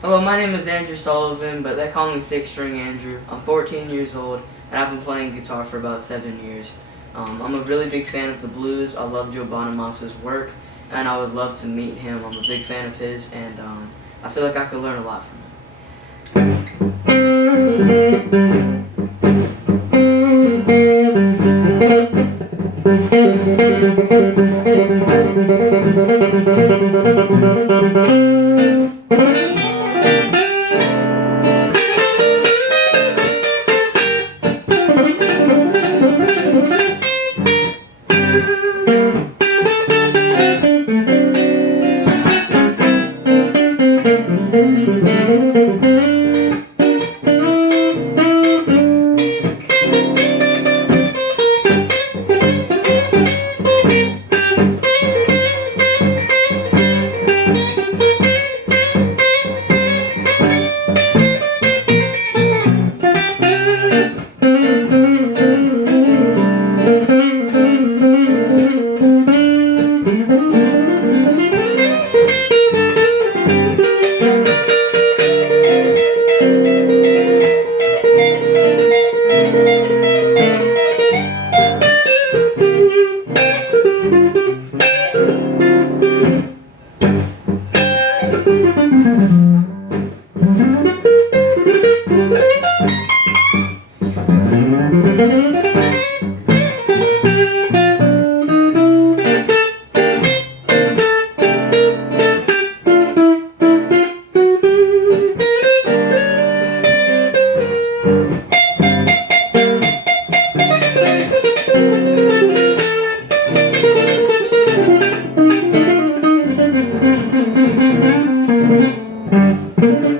Hello, my name is Andrew Sullivan, but they call me Six String Andrew. I'm 14 years old, and I've been playing guitar for about 7 years. I'm a really big fan of the blues. I love Joe Bonamassa' work, and I would love to meet him. I'm a big fan of his, and I feel like I could learn a lot from him. Thank you.